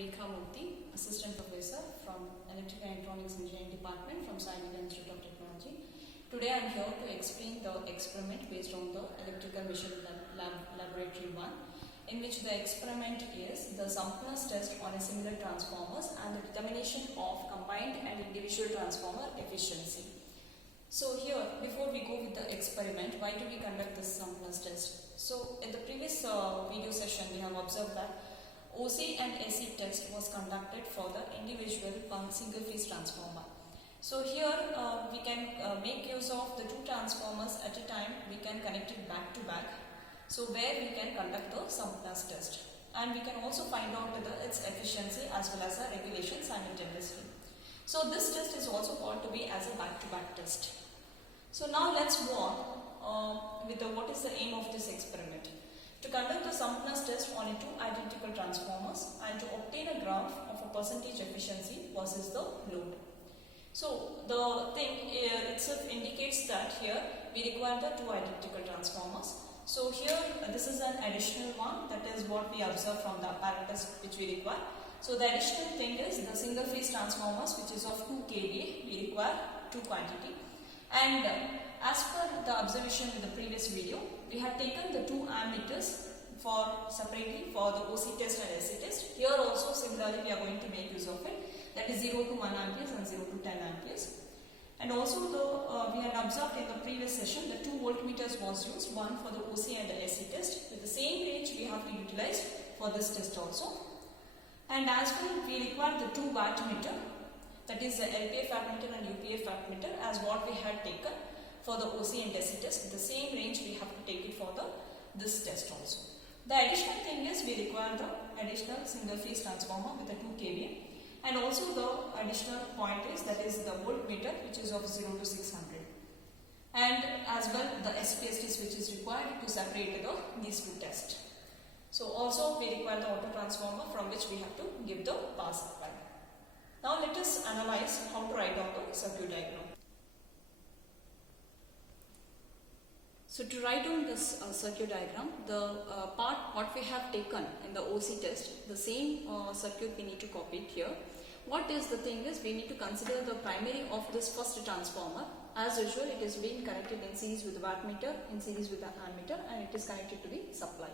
Rekha Murthy, Assistant Professor from Electrical and Electronics Engineering Department from Sai Media Institute of Technology. Today I am here to explain the experiment based on the Electrical Mission Laboratory 1, in which the experiment is the Zumpner's test on a singular transformers and the determination of combined and individual transformer efficiency. So here, before we go with the experiment, why do we conduct this Zumpner's test? So in the previous video session, we have observed that OC and SC test was conducted for the individual single phase transformer. So here we can make use of the two transformers at a time. We can connect it back to back. So where we can conduct the Zumpner's test, and we can also find out its efficiency as well as the regulation simultaneously. So this test is also called to be as a back-to-back test. So now let's walk with what is the aim of this experiment. To conduct the Zumpner's test on two identical transformers and to obtain a graph of a percentage efficiency versus the load. So the thing itself indicates that here we require the two identical transformers. So here this is an additional one, that is what we observe from the apparatus which we require. So the additional thing is the single phase transformers, which is of 2 kVA, we require two quantity. And as per the observation in the previous video, we have taken the two ammeters for separately for the OC test and SC test. Here also similarly we are going to make use of it, that is 0 to 1 amperes and 0 to 10 amperes. And also we had observed in the previous session the 2 voltmeters was used, one for the OC and the SC test. With the same range we have to utilize for this test also. And as well we require the 2 wattmeter, that is the LPF wattmeter and UPF wattmeter, as what we had taken for the OC and SC test. With the same range we have to take it for this test also. The additional thing is we require the additional single phase transformer with a 2 kVA, and also the additional point is that is the voltmeter, which is of 0 to 600, and as well the SPST switch is required to separate these two tests. So also we require the auto transformer from which we have to give the power supply. Now let us analyze how to write down the circuit diagram. So to write down this circuit diagram, the part what we have taken in the OC test, the same circuit we need to copy it here. What is the thing is, we need to consider the primary of this first transformer. As usual, it is being connected in series with the wattmeter, in series with the ammeter, and it is connected to the supply.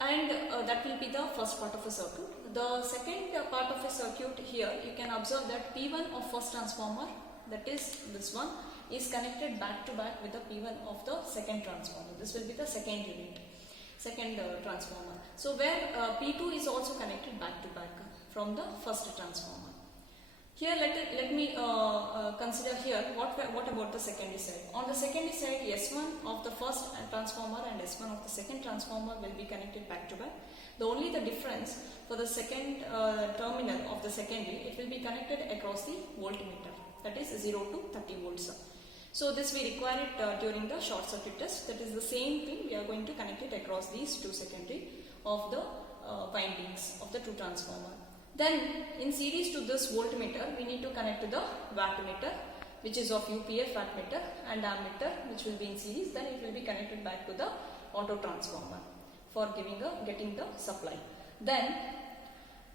And that will be the first part of a circuit. The second part of a circuit here, you can observe that P1 of first transformer, that is this one, is connected back to back with the P1 of the second transformer. This will be the second unit, second transformer. So where P2 is also connected back to back from the first transformer. Here let me consider here what about the secondary side. On the secondary side, S1 of the first transformer and S1 of the second transformer will be connected back to back. The difference for the second terminal of the secondary, it will be connected across the voltmeter, that is 0 to 30 volts. So this we require it during the short circuit test. That is the same thing, we are going to connect it across these two secondary of the windings of the two transformer. Then in series to this voltmeter, we need to connect to the wattmeter, which is of UPF wattmeter, and ammeter, which will be in series. Then it will be connected back to the auto transformer for getting the supply. Then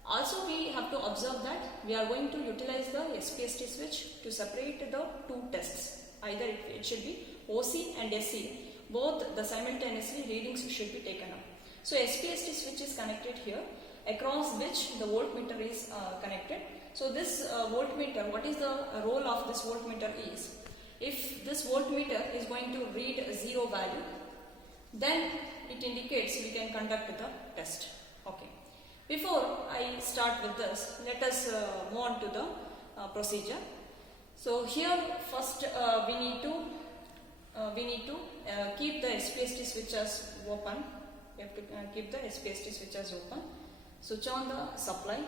also we have to observe that we are going to utilize the SPST switch to separate the two tests. Either it should be OC and SC, both the simultaneously readings should be taken up. So SPST switch is connected here, across which the voltmeter is connected. So this voltmeter, what is the role of this voltmeter is, if this voltmeter is going to read a 0 value, then it indicates we can conduct the test. Okay. Before I start with this, let us move on to the procedure. So here first we need to keep the SPST switches open. We have to keep the SPST switches open. Switch on the supply,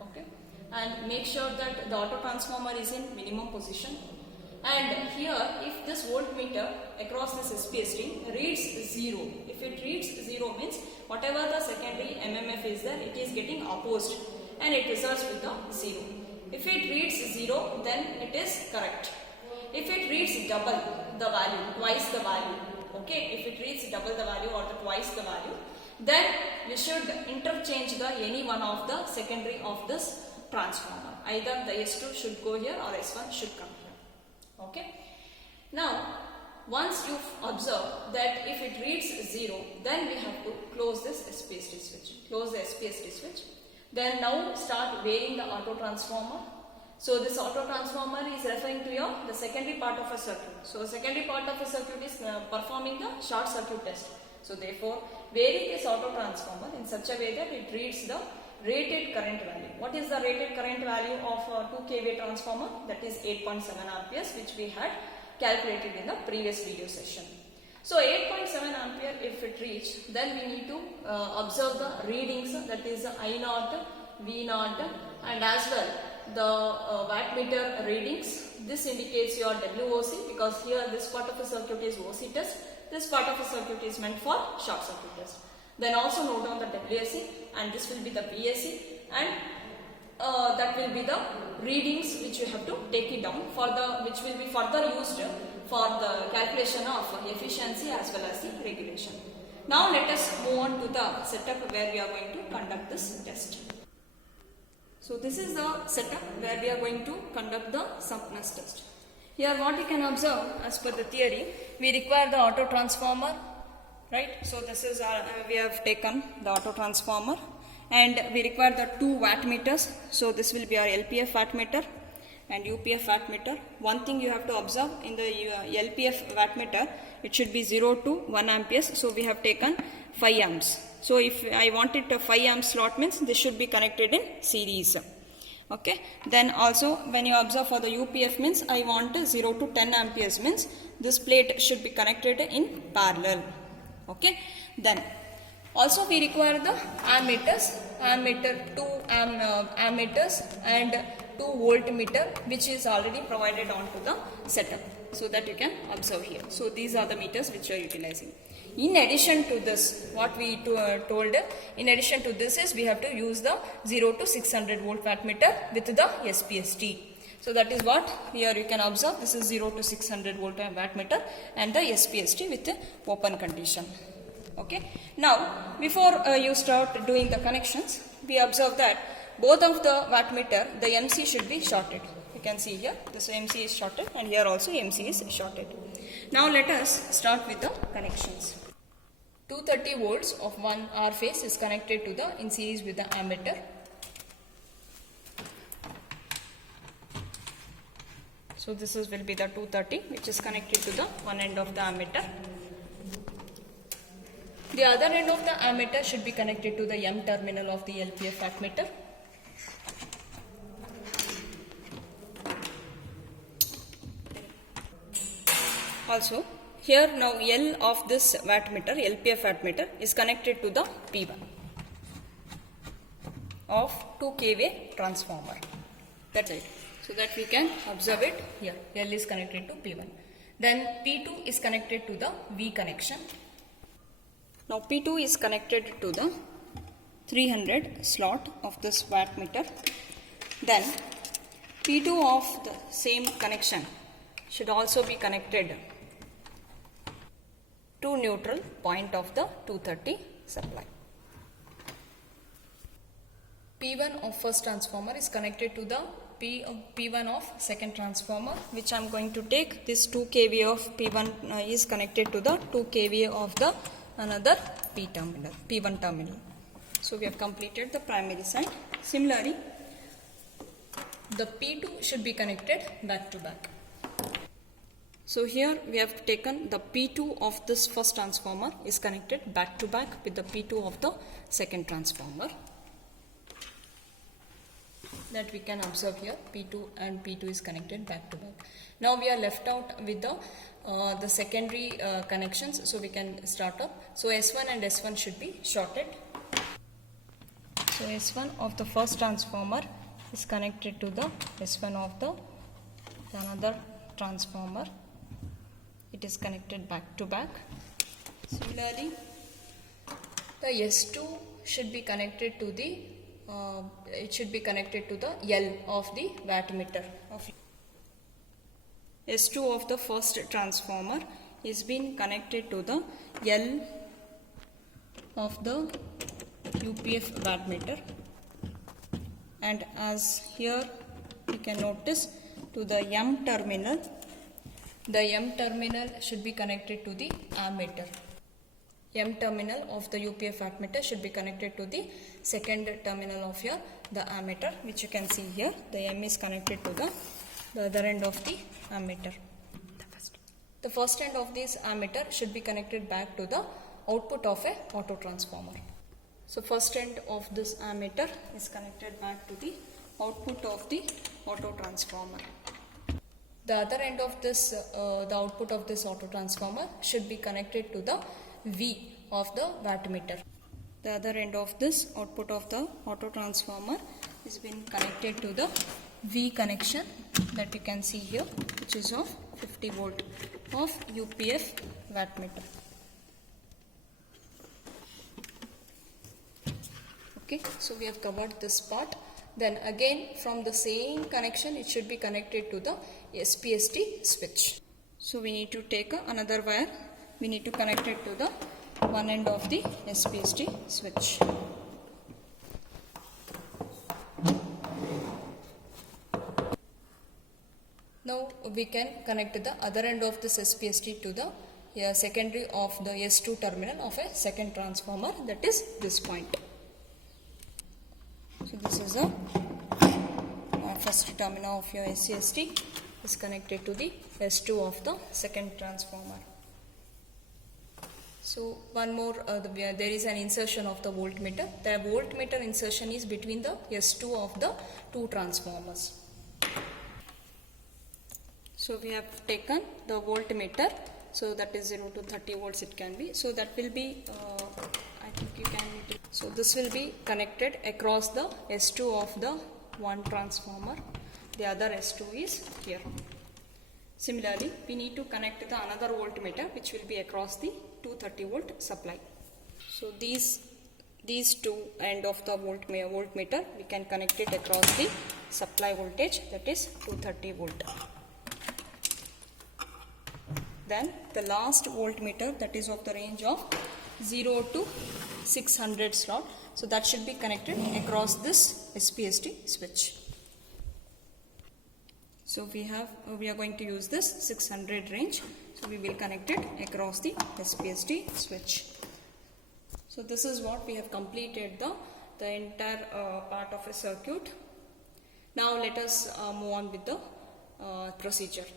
okay, and make sure that the auto transformer is in minimum position. And here, if this voltmeter across this SPST reads 0, if it reads 0 means whatever the secondary MMF is there, it is getting opposed and it results with the 0. If it reads 0, then it is correct. If it reads double the value, twice the value, okay, if it reads double the value or twice the value, then we should interchange the any one of the secondary of this transformer. Either the S2 should go here or S1 should come here. Okay. Now once you observe that if it reads 0, then we have to close this SPST switch. Close the SPST switch. Then now start varying the auto transformer. So this auto transformer is referring to the secondary part of a circuit. So secondary part of a circuit is performing the short circuit test. So therefore vary this auto transformer in such a way that it reads the rated current value. What is the rated current value of a 2 kVA transformer? That is 8.7 amperes, which we had calculated in the previous video session. So 8.7 ampere if it reached, then we need to observe the readings, that is I0, V0, and as well the wattmeter readings. This indicates your WOC, because here this part of the circuit is OC test, this part of the circuit is meant for short circuit test. Then also note down the WSC, and this will be the VSC, and that will be the readings which you have to take it down for the, which will be further used for the calculation of efficiency as well as the regulation. Now let us move on to the setup where we are going to conduct this test. So this is the setup where we are going to conduct the suppness test. Here what you can observe, as per the theory, we require the auto transformer, right? So this is we have taken the auto transformer, and we require the 2 wattmeters. So this will be our LPF wattmeter and UPF wattmeter. One thing you have to observe, in the LPF wattmeter, it should be 0 to 1 amperes. So we have taken 5 amps. So if I want it a 5 amp slot, means this should be connected in series. Okay. Then also when you observe for the UPF, means I want 0 to 10 amperes, means this plate should be connected in parallel. Okay. Then also we require the ammeters, 2 ammeters and 2 voltmeter, which is already provided onto the setup, so that you can observe here. So these are the meters which you are utilizing. In addition to this, what we told, in addition to this is we have to use the 0 to 600 volt wattmeter with the SPST. So that is what here you can observe. This is 0 to 600 volt wattmeter and the SPST with the open condition. Okay. Now before you start doing the connections, we observe that both of the wattmeter, the MC should be shorted. You can see here this MC is shorted, and here also MC is shorted. Now let us start with the connections. 230 volts of 1 R phase is connected to the in series with the ammeter. So this is will be the 230, which is connected to the one end of the ammeter. The other end of the ammeter should be connected to the M terminal of the LPF wattmeter. Also here now L of this wattmeter, LPF wattmeter, is connected to the P1 of 2 kVA transformer. That's it. So that we can observe it here. L is connected to P1. Then P2 is connected to the V connection. Now P2 is connected to the 300 slot of this wattmeter. Then P2 of the same connection should also be connected to neutral point of the 230 supply. P1 of first transformer is connected to the P1 of second transformer, which I am going to take. This 2 kVA of P1 is connected to the 2 kVA of the another P1 terminal. So we have completed the primary side. Similarly, the P2 should be connected back to back. So here we have taken the P2 of this first transformer is connected back to back with the P2 of the second transformer. That we can observe here, P2 and P2 is connected back to back. Now we are left out with the secondary connections, so we can start up. So S1 and S1 should be shorted. So S1 of the first transformer is connected to the S1 of the another transformer. It is connected back to back. Similarly, the S2 should be connected to the L of the wattmeter. S2 of the first transformer is being connected to the L of the UPF wattmeter, and as here you can notice to the M terminal, the M terminal should be connected to the ammeter. M terminal of the UPF wattmeter should be connected to the second terminal of the ammeter, which you can see here. The M is connected to the other end of the ammeter. The first end of this ammeter should be connected back to the output of a auto transformer. So first end of this ammeter is connected back to the output of the auto transformer. The other end of this, the output of this auto transformer should be connected to the V of the wattmeter. The other end of this output of the auto transformer is been connected to the V connection that you can see here, which is of 50 volt of UPF wattmeter. Okay, so we have covered this part. Then again from the same connection it should be connected to the SPST switch. So we need to take another wire, we need to connect it to the one end of the SPST switch. Now we can connect the other end of this SPST to the secondary of the S2 terminal of a second transformer, that is this point. So this is the first terminal of your SCST is connected to the S2 of the second transformer. So one more, there is an insertion of the voltmeter. The voltmeter insertion is between the S2 of the two transformers. So we have taken the voltmeter, so that is 0 to 30 volts it can be. So that will be, I think you can, so this will be connected across the S2 of the one transformer. The other S2 is here. Similarly, we need to connect the another voltmeter which will be across the 230 volt supply. So these two end of the voltmeter we can connect it across the supply voltage, that is 230 volt. Then the last voltmeter, that is of the range of 0 to 600 slot. So that should be connected across this SPST switch. So we are going to use this 600 range. So we will connect it across the SPST switch. So this is what we have completed the entire part of a circuit. Now let us move on with the procedure.